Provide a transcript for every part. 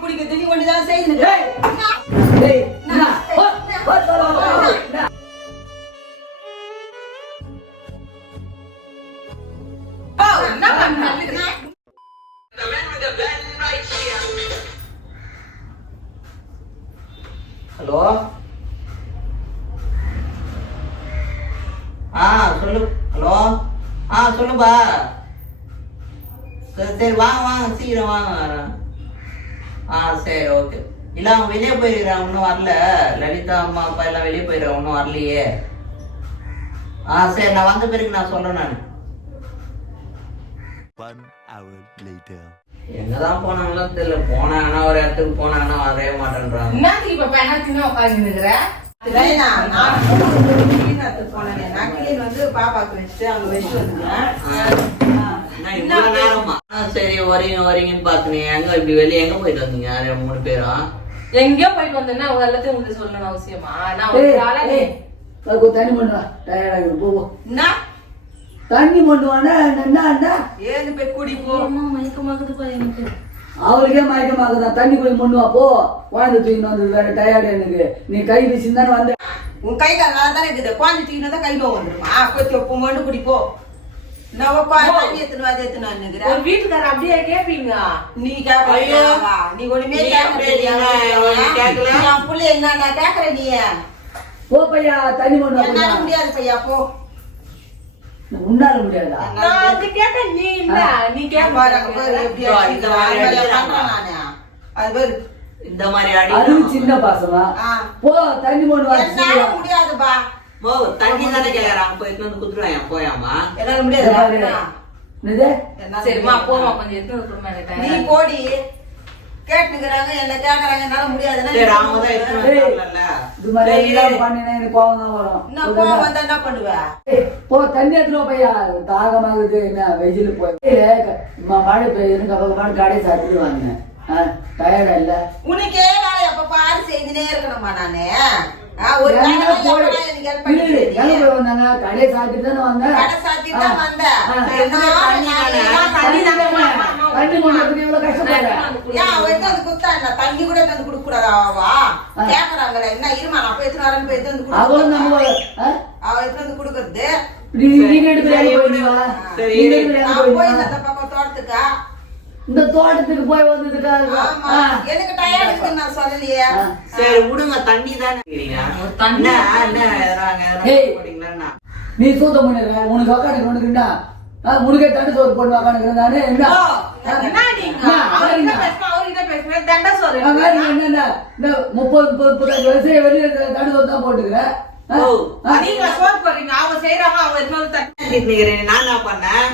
குடிக்கிறது நீ ஒண்ணுதான் செய்யுங்க. ஹலோ சொல்லு. ஹலோ சொல்லுப்பா. சரி வாங்க வாங்க சீக்கிரம் வாங்க. சரி ஓகே. இல்லை அவன் வெளியே போயிருக்கிறான், ஒன்றும் வரல. லலிதா அம்மா அப்பா எல்லாம் வெளியே போயிருக்கான், ஒன்றும் வரலையே. சரி நான் வந்த பிறகு நான் சொல்றேன். நான் எங்கதான் போனாங்களோ தெரியல. போனாங்கன்னா ஒரு இடத்துக்கு போனாங்கன்னா வரவே மாட்டேன்றாங்க. சரி வரீங்கன்னு பாத்துனீங்க. எங்க இப்படி வெளியே எங்க போயிட்டு வந்தீங்க 3 பேரும்? எங்கயோ போயிட்டு வந்தேன்னா அவங்க எல்லாத்தையும் உங்களுக்கு சொல்லணும் அவசியமா? தண்ணி பண்ணுவா தண்ணி பண்ணுவானா ஏது போய் குடி போ. மயக்கமாகுதுப்பா எனக்கு. அவருக்கே மயக்கமாகுதான். தண்ணி குடி பண்ணுவா போ. குழந்தை தூக்கின்னு வந்தது வேற டயர்டு எனக்கு. நீ கை வீசின்னு தானே வந்த. உன் கை கால் நல்லா தானே இருக்குது. குழந்தை தூக்கினா தான் கை நோவு வந்துருமா? கொத்தி உப்பு மண்ணு குடிப்போ. நான் ஒரு வீட்டுக்கார அப்படியே கேப்பீங்க. நீ கேப்பா நீ ஒண்ணுமே புள்ள என்ன நான் கேக்குறேன். நீ போ பையா தண்ணி பண்ணுவா. முடியாது பையா போ. உன்னால முடியாதா? இந்த மாதிரி அது சின்ன பாசமா. போ தண்ணி பண்ணுவா. முடியாதுப்பா. போ தண்ணி தானே கேக்குறாங்க. போயிட்டு வந்து குடுத்துருவாங்க. போயாமா என்னால முடியாது. சரிமா போமா கொஞ்சம் எடுத்து நீ போடி. கேட்டுக்கிறாங்க என்ன கேக்குறாங்க. என்னால முடியாதுன்னா கோவம் வந்தா என்ன பண்ணுவ? போ தண்ணி எடுத்துருவா பையா. தாகமாகுது. என்ன வெயில போய் மழை பெய்யுது. கடையை சாப்பிடுவாங்க. டயர்டா இல்ல உனக்கே வேலை எப்ப பாரு செய்துனே இருக்கணுமா? நானு ஒரு கடையை சாப்பிட்டு தானே வந்தேன். கடை சாத்திட்டு தான் வந்தேன். தண்ணி கூட வந்து குடுக்க கூடாதாவா? கேக்குறாங்களே என்ன இருமா நான் போய் எடுத்து வரேன்னு போய் எடுத்து வந்து அவ எடுத்து வந்து குடுக்கறது. போய் இந்த பக்கம் தோட்டத்துக்கா இந்த தோட்டத்துக்கு போய் வந்ததுக்காக எனக்கு டயர்டு நான் சொல்லலையே. சரி விடுங்க. தண்ணி தானே நீ சூத்தம் பண்ணிடுற. உனக்கு உக்காந்து உனக்குண்டா உனக்கே தண்ணி சோறு போட்டு உக்காந்துக்கிறேன் நானு. என்ன 30-35 வயசு வெளியே தண்ணி சோறு தான் போட்டுக்கிறேன். அவங்க செய்யறாங்க. அவங்க நானா பண்ணேன்.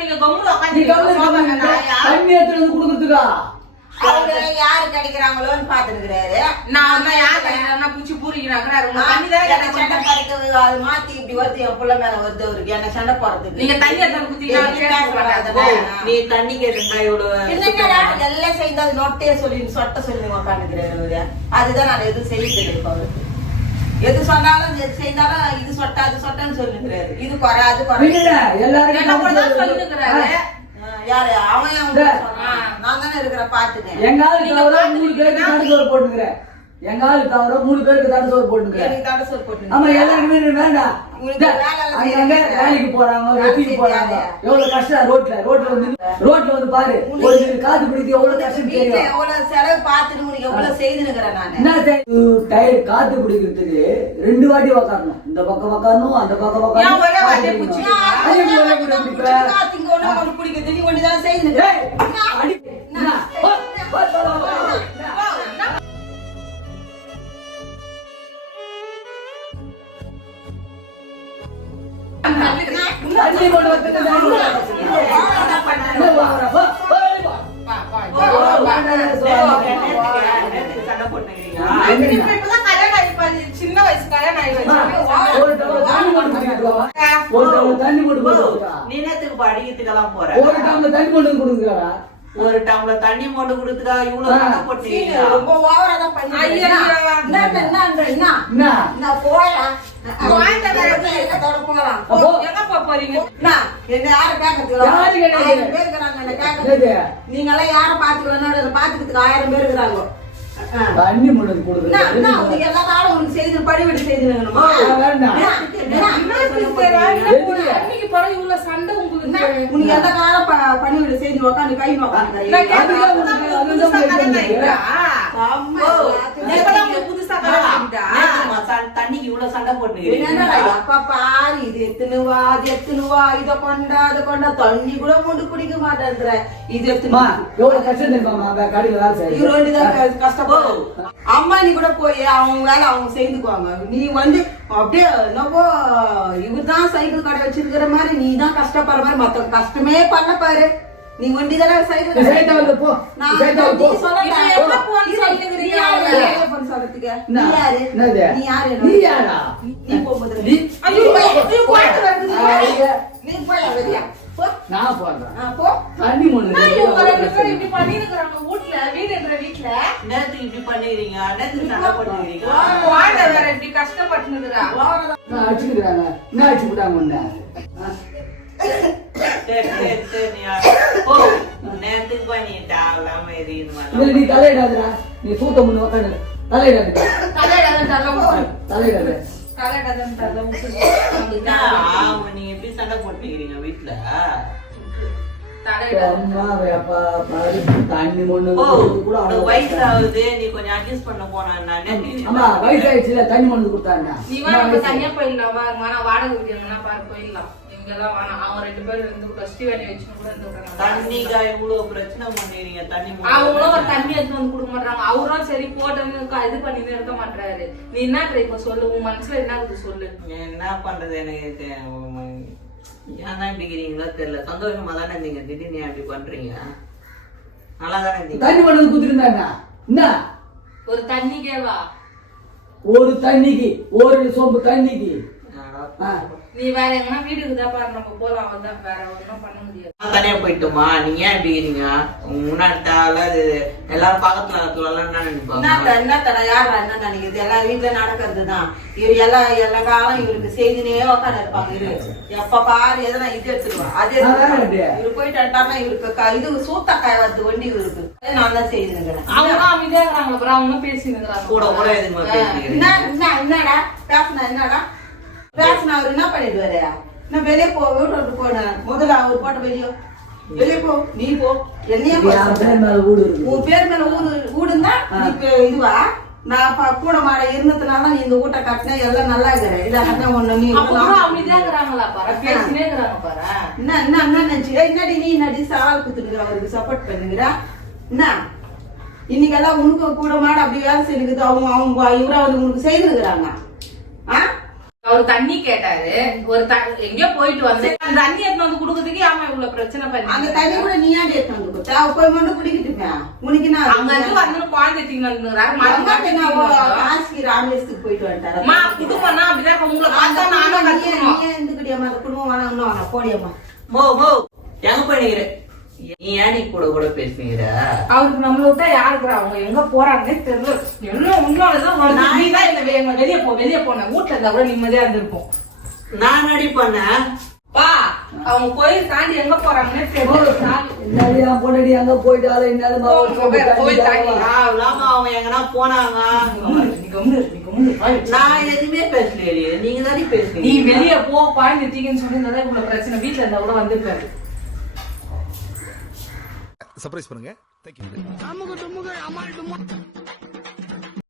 நீங்க கம்முல தண்ணி எடுத்து வந்து குடுக்கறதுக்கா அவங்க யாரு கிடைக்கிறாங்களோன்னு பாத்துக்கிறாரு. நான் யார் கிடைக்கிறாங்க பூச்சி பூரிக்கிறாங்க. அது மாத்தி இப்படி வருது. என் புள்ள மேல வருது. அவருக்கு என்ன சண்டை போறதுக்கு நீங்க தண்ணி நீ தண்ணி கேட்டுட்டா இவ்வளவு எல்லாம் செய்து அது நொட்டையே சொல்லி சொட்ட சொல்லி உக்காந்துக்கிறாரு. அதுதான் நான் எதுவும் செய்யறது. இப்ப அவருக்கு எது சொன்னாலும் எது செய்தாலும் இது சொட்டா அது சொட்டன்னு சொல்லுங்கிறாரு. இது குறை அது குறை எல்லாரும் சொல்லிருக்கிறாரு. யாரு அவன் நான் தானே இருக்கிற பாத்துக்க. எங்க ஆளுக்கு தவிர 3 பேருக்கு தண்ணி சோறு போட்டுக்கிறேன். எங்க ஆளுக்கு தவிர 3 பேருக்கு தண்ணி சோறு போட்டுக்கிறேன். ஆமா எல்லாருக்குமே வேண்டாம். வேலைக்கு போறாங்க வெட்டிக்கு போறாங்க. எவ்வளவு கஷ்டம் ரோட்ல வந்து பாரு. ஒரு காது பிடிக்க எவ்வளவு கஷ்டம் தெரியும். எவ்வளவு செலவு பாத்துட்டு உனக்கு எவ்வளவு செய்துனுக்கிறேன் நான். என்ன டயர் காத்து பிடிக்கிறதுக்கு 2 வாட்டி உக்காரணும். இந்த பக்கம் உக்காரணும் அந்த பக்கம் உக்காரணும். குடிக்கிறது நீ ஒண்ணுதான் செய்துனுக்கிறேன். தண்ணி கொண்டு வந்து சின்ன வயசு தண்ணி கொண்டு நீனத்துக்கு அடிக்கிறதுக்கெல்லாம் போற. ஒரு டைம்ல தண்ணி கொண்டு கொடுக்குறா. ஒரு டம்ளர் தண்ணி மொண்டு கொடுத்துக்கா இவ்வளவு சண்டை போட்டீங்க. ரொம்ப ஓவரா தான் ஐயா, என்ன போயா போலாம் எங்க போறீங்க? என்ன யாரும் கேட்கறதுக்கு யாரு கேட்கறது? 1000 பேர் இருக்கிறாங்க என்ன கேட்கறதுக்கு. நீங்க எல்லாம் யாரை பாத்துக்கிறோம் பாத்துக்கிறதுக்கு 1000 பேர் இருக்கிறாங்க. தண்ணி முன்னது கொடுக்குறது உனக்கு எல்லா நாளும் உனக்கு செய்து படிவெடு செய்துணுமா அன்னைக்கு பிறகு இவ்வளவு சண்டை உங்களுக்கு உனக்கு எந்த காலம் பணிவிட செய்து உக்காந்து கை புதுசா தண்ணிக்கு இவ்வளவு சண்டை போட்டு அப்பா பாரு இது எத்துனுவா அது எத்துனுவா இத கொண்டா அதை கொண்டா தண்ணி கூட கொண்டு குடிக்க மாட்டேன்ற இது எத்துனுவா எவ்வளவு கஷ்டம் தெரியுமா அந்த கடையில வேலை செய்ய இவரு வேண்டிதான் கஷ்டப்படும். அம்மா நீ கூட போய் அவங்க வேலை அவங்க செய்துக்குவாங்க. நீ வந்து அப்படியே என்னவோ இவர்தான் சைக்கிள் கடை வச்சிருக்கிற மாதிரி நீ தான் கஷ்டப்படுற மாதிரி மத்த கஷ்டமே பண்ண பாரு. நீ வண்டிதானே சைக்கிள் போ நீ யாரா நீ போகும்போது நீ போய் அவரியா நான் போடுறேன் போ தண்ணி முன்னது இப்படி பண்ணிருக்காங்க வீட்டுல வீடுன்ற வீட்டுல நேரத்துக்கு இப்படி பண்ணிக்கிறீங்க நேரத்துக்கு சண்டை போட்டுக்கிறீங்க. வாழ்க்கை வேற இப்படி கஷ்டப்பட்டுனுக்குறா நான் அடிச்சுக்கிறாங்க என்ன அடிச்சு விட்டாங்க உன்ன சரி சரி சரி ஓ நேரத்துக்கு பண்ணிட்டா இல்லாம இது இது இதுல மாதிரி நீ தலையிடாதடா நீ சூத்த முன்ன உட்காந்து தலையிடாது தலையிடாது நீங்க எப்படி சண்டை போட்டுக்கிறீங்க வீட்டுல? அம்மா அப்பா பாரு தண்ணி முன்னு ஓ கூட உனக்கு வயசு ஆகுது நீ கொஞ்சம் அட்ஜஸ்ட் பண்ண போனா அம்மா வயசாயிடுச்சுல தண்ணி முன்னு கொடுத்தாங்க நீ வேணா தனியா போயிடலாம் வாங்க வாடகை விடுறீங்கன்னா பாரு போயிடலாம். இங்கெல்லாம் வேணாம் அவங்க 2 பேரும் இருந்து கஷ்டி வேலையை வச்சு கூட இருந்து தண்ணிக்கா இவ்வளவு பிரச்சனை பண்ணிக்கிறீங்க தண்ணி அவங்களும் ஒரு தண்ணி எடுத்து வந்து கொடுக்க மாட்டாங்க. அவரும் சரி போட்டோன்னு இது பண்ணி இருக்க மாட்டாரு. நீ என்ன இப்ப சொல்லு உன் மனசுல என்ன இருக்கு சொல்லு. என்ன பண்றது எனக்கு ஏன்னா இப்படிங்கிறீங்களோ தெரியல. சந்தோஷமா தானே இருந்தீங்க திடீர்னு ஏன் இப்படி பண்றீங்க? நல்லா தானே இருந்தீங்க. தண்ணி கொண்டு வந்து குடுத்துருந்தாங்க என்ன ஒரு தண்ணிக்கேவா ஒரு தண்ணிக்கு ஒரு சொம்பு தண்ணிக்கு நீ வேற எங்கன்னா வீடுக்கு தான் பாரு நம்ம போலாம். அவதான் வேற ஒன்றும் பண்ண முடியாது. தனியா போயிட்டோமா நீங்க ஏன் இப்படிங்கிறீங்க? முன்னாடி எல்லாரும் பக்கத்துல என்ன நினைப்பாங்க? என்ன தடை யாரா என்ன நினைக்கிறது? எல்லாம் வீட்டுல நடக்கிறதுதான். இவரு எல்லா காலம் இவருக்கு செய்தினே உட்காந்து இருப்பாங்க. இவரு எப்ப பாரு எதனா இது எடுத்துருவா அது இவரு போயிட்டாருன்னா இவருக்கு இது சூத்தக்காய வந்து வண்டி இவருக்கு நான் தான் செய்துங்கிறேன். அவங்க அமைதியா இருக்கிறாங்க அப்புறம் அவங்க பேசினுங்கிறாங்க கூட கூட எதுமா பேசுறீங்க? என்னடா பேசினா என்னடா பேசினா அவரு என்ன பண்ணிடுவாரு? நான் வெளியே போ வீட்டு விட்டு போனேன். முதல்ல அவர் போட்ட வெளியே போ நீ போ என்னைய ஊடு இருக்கு உன் பேர் மேல ஊடுன்னா இதுவா நான் கூட மாட இருந்ததுனால நீ இந்த வீட்டை கட்டின எல்லாம் நல்லா இருக்கிற இல்ல கட்டின ஒண்ணு நீ அமைதியா இருக்கிறாங்களா பாரு பேசினே இருக்கிறாங்க பாரு. என்ன நினைச்சு என்னடி நீ நடி சவால் குத்துருக்குற அவருக்கு சப்போர்ட் பண்ணுகிறா என்ன இன்னைக்கெல்லாம் உனக்கு கூட மாட அப்படி வேலை செய்யுது. அவங்க இவரா வந்து உனக்கு செய்துருக்குறாங்க. அவரு தண்ணி கேட்டாரு ஒரு எங்கயோ போயிட்டு வந்து அந்த தண்ணி எடுத்து வந்து குடுக்கறதுக்கு ஆமா இவ்வளவு பிரச்சனை பண்ணி அந்த தண்ணி கூட நீ ஏன் எடுத்து வந்து கொடுத்தா? அவ போய் மட்டும் குடிக்கிட்டுமே உனக்கு நான் அங்க இருந்து வந்து குழந்தை தீங்கிறாரு காசிக்கு ராமேஸ்வரத்துக்கு போயிட்டு வந்துட்டாரு. குடும்பம்னா அப்படிதான் உங்களை பார்த்தா நானும் கத்துக்கணும். நீ எந்த குடியாமா அந்த குடும்பம் வேணாம் இன்னும் வாங்க போடியம்மா மோ எங்க போயிடுகிற நீ ஏன் நீ கூட கூட பேசுகிற? அவருக்கு நம்மள விட்டா யாருக்குறா அவங்க எங்க போறாங்கன்னே தெரியல. என்ன உண்மைதான் வெளியே போன வீட்டுல இருந்தா கூட நிம்மதியா இருந்திருப்போம். நான் அடி பண்ணேன் பா அவங்க கோயில் தாண்டி எங்க போறாங்கன்னே தெரியல. பொண்ணடி அங்க போயிட்டாலும் அவங்க எங்கன்னா போனாங்க. நான் எதுவுமே பேசலையே நீங்க தானே பேசுறீங்க. நீ வெளியே போ பாய் நிறுத்திங்கன்னு சொன்னீங்க இவ்வளவு பிரச்சனை வீட்டுல இருந்தா கூட வந்திருக்காரு. சர்ப்ரைஸ் பண்ணுங்க. தேங்க்யூ.